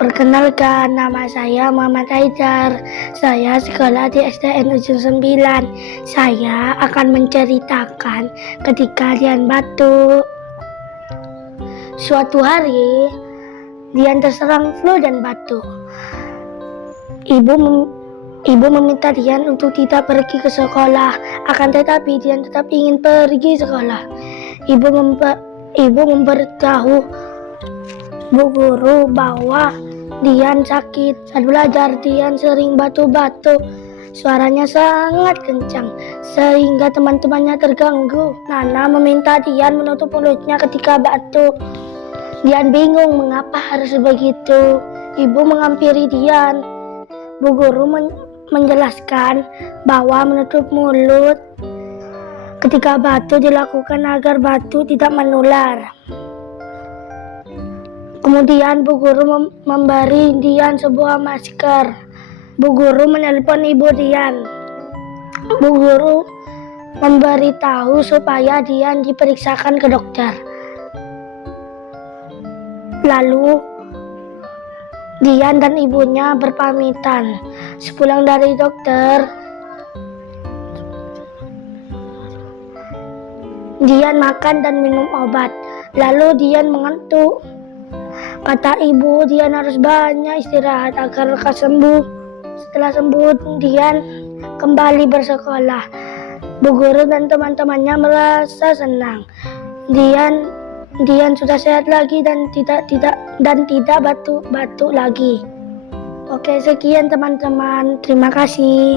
Perkenalkan, nama saya Muhammad Haidar. Saya sekolah di SDN Ujung 9. Saya akan menceritakan ketika Dian batuk. Suatu hari, Dian terserang flu dan batuk. Ibu meminta Dian untuk tidak pergi ke sekolah. Akan tetapi Dian tetap ingin pergi sekolah. Ibu memberitahu Bu Guru bahwa Dian sakit. Saat belajar, Dian sering batuk-batuk. Suaranya sangat kencang sehingga teman-temannya terganggu. Nana meminta Dian menutup mulutnya ketika batuk. Dian bingung mengapa harus begitu. Ibu menghampiri Dian. Bu Guru menjelaskan bahwa menutup mulut ketika batuk dilakukan agar batuk tidak menular. Kemudian Bu Guru memberi Dian sebuah masker. Bu Guru menelpon ibu Dian. Bu Guru memberitahu supaya Dian diperiksakan ke dokter. Lalu Dian dan ibunya berpamitan. Sepulang dari dokter, Dian makan dan minum obat. Lalu Dian mengantuk. Kata ibu, Dian harus banyak istirahat agar lekas sembuh. Setelah sembuh, Dian kembali bersekolah. Bu Guru dan teman-temannya merasa senang. Dian sudah sehat lagi dan tidak batuk-batuk lagi. Oke, sekian teman-teman. Terima kasih.